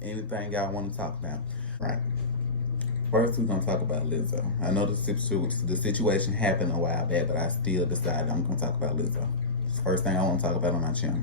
news, anything y'all want to talk about. Right. First, we're gonna talk about Lizzo. I know the situation happened a while back, but I still decided I'm gonna talk about Lizzo. It's the first thing I want to talk about on my channel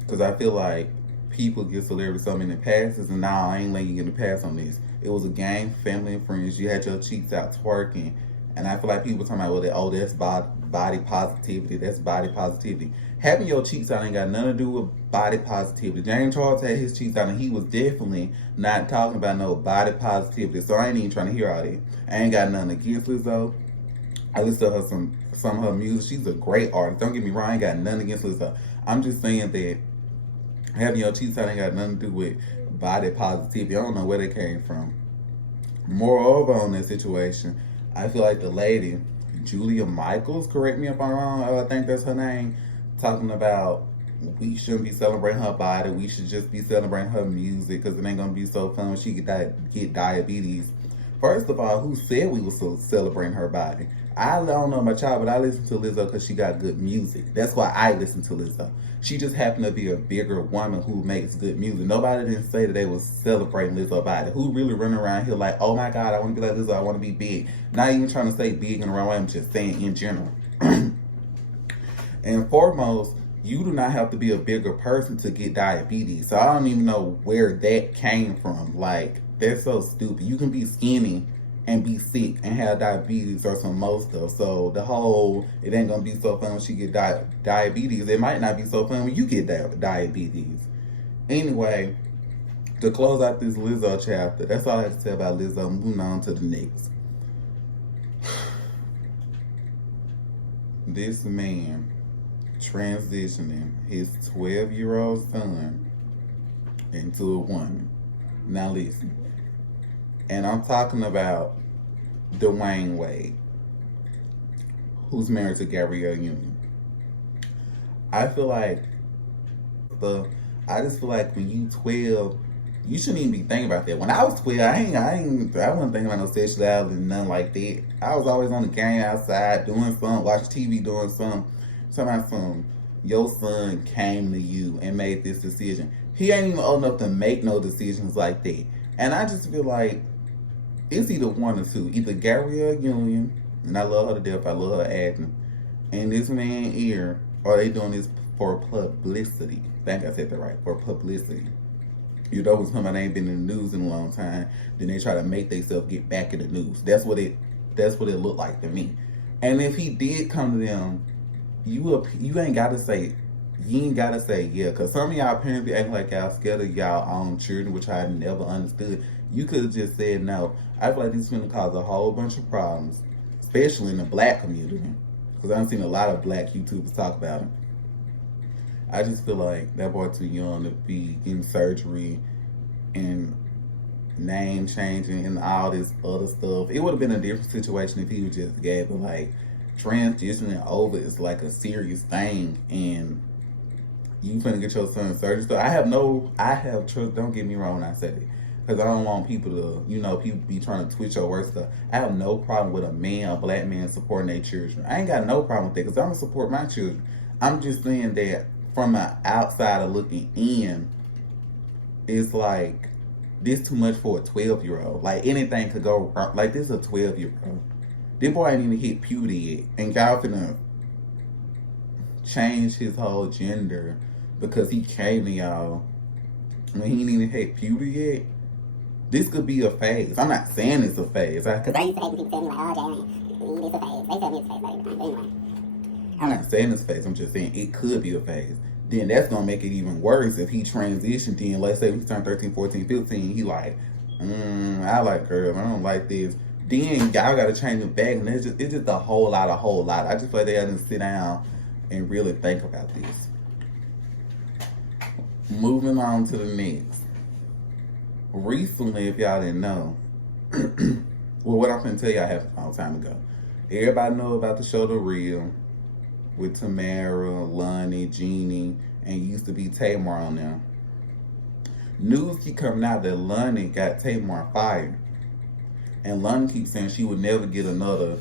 because I feel like people give celebrities so many passes, and now I ain't letting you get a pass on this. It was a game, family and friends. You had your cheeks out twerking, and I feel like people talking about, well, that's body positivity. That's body positivity. Having your cheeks out ain't got nothing to do with body positivity. James Charles had his cheeks out, and he was definitely not talking about no body positivity. So I ain't even trying to hear all that. I ain't got nothing against Lizzo. I listen to her some of her music. She's a great artist. Don't get me wrong. I ain't got nothing against Lizzo. I'm just saying that having your cheeks out ain't got nothing to do with body positivity. I don't know where they came from. Moreover, on this situation, I feel like the lady, Julia Michaels, correct me if I'm wrong, I think that's her name, talking about we shouldn't be celebrating her body. We should just be celebrating her music because it ain't going to be so fun when she get diabetes. First of all, who said we were so celebrating her body? I don't know about y'all, but I listen to Lizzo because she got good music. That's why I listen to Lizzo. She just happened to be a bigger woman who makes good music. Nobody didn't say that they was celebrating Lizzo body. Who really running around here like, oh my God, I want to be like Lizzo, I want to be big. Not even trying to say big in the wrong way, I'm just saying in general. And foremost, you do not have to be a bigger person to get diabetes. So I don't even know where that came from. Like, that's so stupid. You can be skinny and be sick and have diabetes or some most stuff. So the whole, it ain't gonna be so fun when she get diabetes. It might not be so fun when you get diabetes. Anyway, to close out this Lizzo chapter, that's all I have to say about Lizzo. Moving on to the next. This man transitioning his 12-year-old son into a woman. Now listen. And I'm talking about Dwayne Wade, who's married to Gabrielle Union. I feel like I just feel like when you 12, you shouldn't even be thinking about that. When I was 12, I wasn't thinking about no sexuality and nothing like that. I was always on the game outside doing something, watching TV, doing something. Something your son came to you and made this decision. He ain't even old enough to make no decisions like that. And I just feel like it's either one or two. Either Gabrielle Union, and I love her to death, I love her acting, and this man here, or they doing this for publicity. I think I said that right, for publicity. You know, somebody ain't been in the news in a long time, then they try to make themselves get back in the news. That's what it looked like to me. And if he did come to them, you ain't gotta say, yeah, because some of y'all parents be acting like y'all scared of y'all own children, which I never understood. You could have just said no. I feel like this is going to cause a whole bunch of problems, especially in the black community, because I've seen a lot of black YouTubers talk about it. I just feel like that boy too young to be getting surgery and name changing and all this other stuff. It would have been a different situation if he was just gay, but like transitioning over is like a serious thing, and you finna get your son surgery. So I have trust. Don't get me wrong when I said it, because I don't want people to, people be trying to twitch your words stuff. I have no problem with a black man supporting their children. I ain't got no problem with that, because I'm gonna support my children. I'm just saying that from an outsider looking in, it's like this too much for a 12-year-old. Like anything could go wrong. Like this is a 12-year-old. This boy ain't even hit puberty yet, and y'all finna change his whole gender because he came to y'all when he ain't even hit puberty yet. This could be a phase. I'm not saying it's a phase. Because I used to hate when people tell me like, oh, Jamie, it's a phase. They tell me it's a phase like every time. But anyway. I'm not saying it's a phase. I'm just saying it could be a phase. Then that's going to make it even worse if he transitioned. Then let's say he turned 13, 14, 15. He like, I like girls. I don't like this. Then y'all got to change it back. And it's just a whole lot. I just feel like they had to sit down and really think about this. Moving on to the next. Recently, if y'all didn't know, well, what I'm going to tell y'all happened a long time ago. Everybody know about the show The Real with Tamara, Lonnie, Jeannie, and used to be Tamar on there. News keep coming out that Lonnie got Tamar fired. And Lonnie keeps saying she would never get another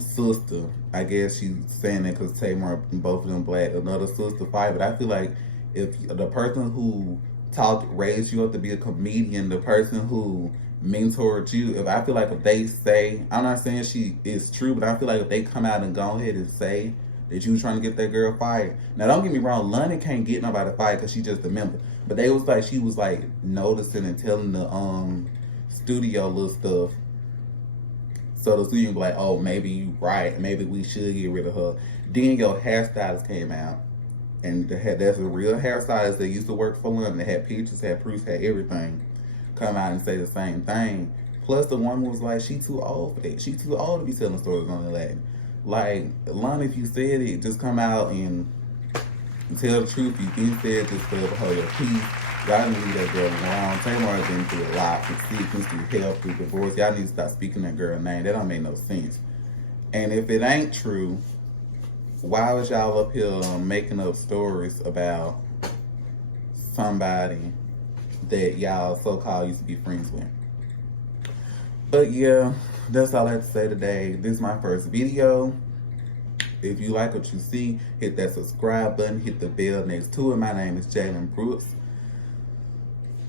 sister. I guess she's saying that because Tamar and both of them black, another sister fight. But I feel like if the person who raised you up to be a comedian, the person who mentored you, if they say, I'm not saying she is true, but I feel like if they come out and go ahead and say that you was trying to get that girl fired. Now, don't get me wrong, London can't get nobody fired because she just a member. But she was like noticing and telling the studio little stuff. So the studio be like, oh, maybe you right. Maybe we should get rid of her. Then your hairstylist came out. And that's a real hairstylist that used to work for London. They had pictures, had proofs, had everything. Come out and say the same thing. Plus, the woman was like, she too old for that. She too old to be telling stories on the Latin. Like, London, if you said it, just come out and tell the truth. You didn't say it, just hold your peace. Y'all need to leave that girl alone. Tamar has been through a lot, through sickness, through health, through divorce. Y'all need to stop speaking that girl's name. That don't make no sense. And if it ain't true, why was y'all up here making up stories about somebody that y'all so-called used to be friends with? But yeah, that's all I have to say today. This is my first video. If you like what you see, hit that subscribe button, hit the bell next to it. My name is Jalen Brooks.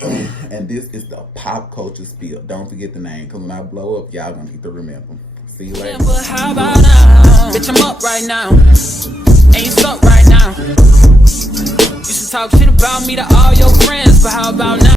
And this is the Pop Culture Spill. Don't forget the name, because when I blow up, y'all gonna need to remember. See you later. But how about now? Bitch, I'm up right now. And you suck right now. You should talk shit about me to all your friends, but how about now?